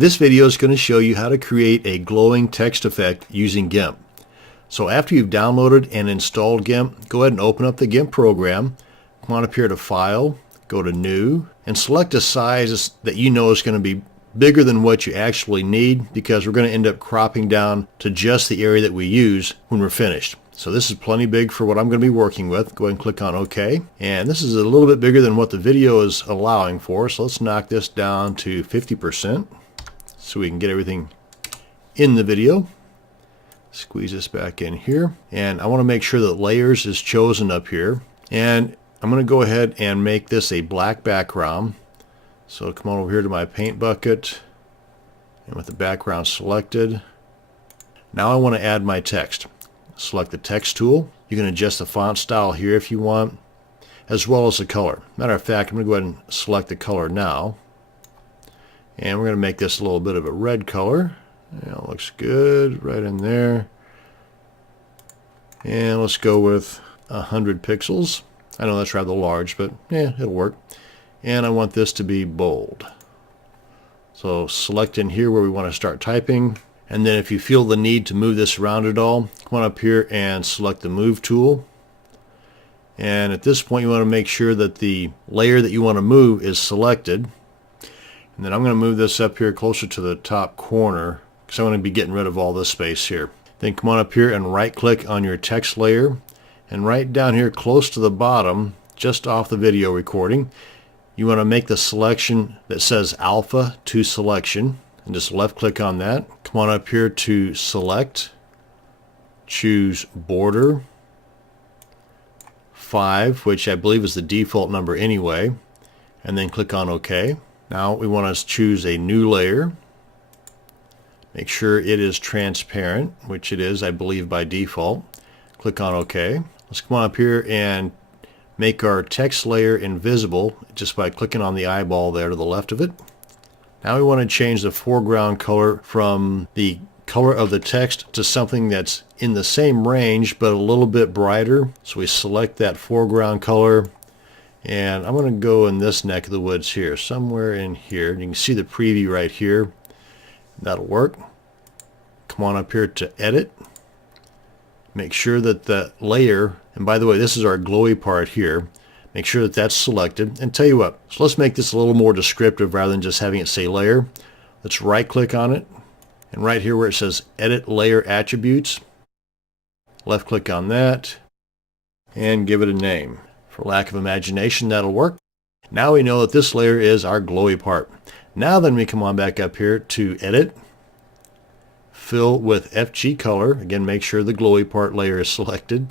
This video is going to show you how to create a glowing text effect using GIMP. So after you've downloaded and installed GIMP, go ahead and open up the GIMP program. Come on up here to File, go to New, and select a size that you know is going to be bigger than what you actually need, because we're going to end up cropping down to just the area that we use when we're finished. So this is plenty big for what I'm going to be working with. Go ahead and click on OK. And this is a little bit bigger than what the video is allowing for, so let's knock this down to 50% so we can get everything in the video. Squeeze this back in here, and I want to make sure that layers is chosen up here, and I'm going to go ahead and make this a black background. So come on over here to my paint bucket, and with the background selected, now I want to add my text. Select the text tool. You can adjust the font style here if you want, as well as the color. Matter of fact, I'm going to go ahead and select the color now, and we're going to make this a little bit of a red color. Yeah, it looks good right in there. And let's go with 100 pixels. I know that's rather large, but yeah, it'll work. And I want this to be bold. So select in here where we want to start typing. And then if you feel the need to move this around at all, come on up here and select the Move tool. And at this point you want to make sure that the layer that you want to move is selected. And then I'm going to move this up here closer to the top corner, because I'm going to be getting rid of all this space here. Then come on up here and right click on your text layer, and right down here close to the bottom, just off the video recording, you want to make the selection that says Alpha to Selection, and just left click on that. Come on up here to Select, choose Border 5, which I believe is the default number anyway, and then click on OK. Now we want to choose a new layer. Make sure it is transparent, which it is, I believe, by default. Click on OK. Let's come on up here and make our text layer invisible just by clicking on the eyeball there to the left of it. Now we want to change the foreground color from the color of the text to something that's in the same range but a little bit brighter. So we select that foreground color, and I'm going to go in this neck of the woods here, somewhere in here. You can see the preview right here. That'll work. Come on up here to Edit. Make sure that the layer, and by the way, this is our glowy part here, make sure that that's selected. And tell you what, so let's make this a little more descriptive rather than just having it say layer. Let's right click on it, and right here where it says Edit Layer Attributes, left click on that and give it a name. For lack of imagination, that'll work. Now we know that this layer is our glowy part. Now then we come on back up here to Edit, Fill with FG Color. Again, make sure the glowy part layer is selected.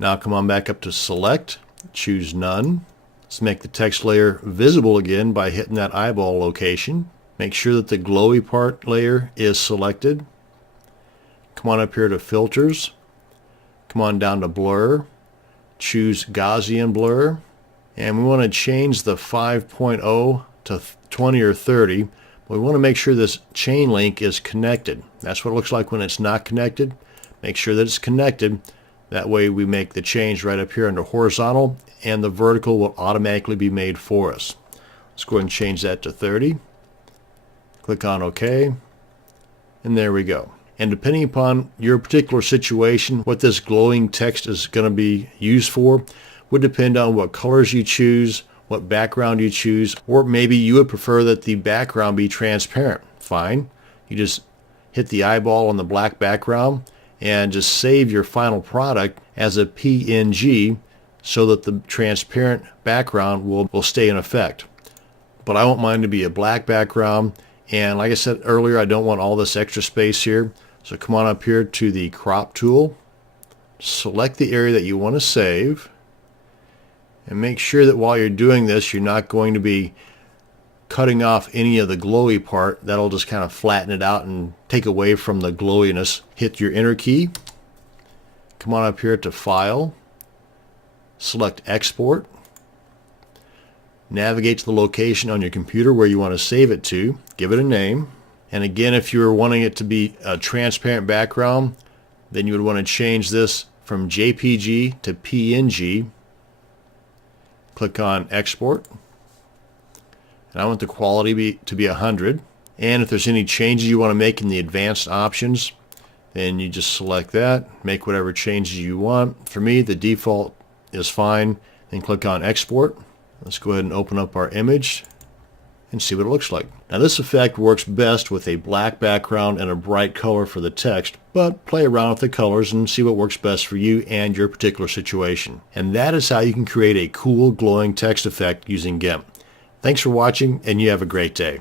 Now come on back up to Select, choose None. Let's make the text layer visible again by hitting that eyeball location. Make sure that the glowy part layer is selected. Come on up here to Filters. Come on down to Blur. Choose Gaussian Blur. And we want to change the 5.0 to 20 or 30. But we want to make sure this chain link is connected. That's what it looks like when it's not connected. Make sure that it's connected. That way we make the change right up here under horizontal, and the vertical will automatically be made for us. Let's go ahead and change that to 30. Click on OK. And there we go. And depending upon your particular situation, what this glowing text is going to be used for would depend on what colors you choose, what background you choose, or maybe you would prefer that the background be transparent. Fine. You just hit the eyeball on the black background and just save your final product as a PNG so that the transparent background will stay in effect. But I want mine to be a black background, and like I said earlier, I don't want all this extra space here. So come on up here to the Crop tool, select the area that you want to save, and make sure that while you're doing this, you're not going to be cutting off any of the glowy part. That'll just kind of flatten it out and take away from the glowiness. Hit your Enter key. Come on up here to File. Select Export. Navigate to the location on your computer where you want to save it to. Give it a name. And again, if you're wanting it to be a transparent background, then you would want to change this from JPG to PNG. Click on Export. And I want the quality to be 100. And if there's any changes you want to make in the advanced options, then you just select that, make whatever changes you want. For me, the default is fine. Then click on Export. Let's go ahead and open up our image and see what it looks like. Now this effect works best with a black background and a bright color for the text, but play around with the colors and see what works best for you and your particular situation. And that is how you can create a cool glowing text effect using GIMP. Thanks for watching, and you have a great day.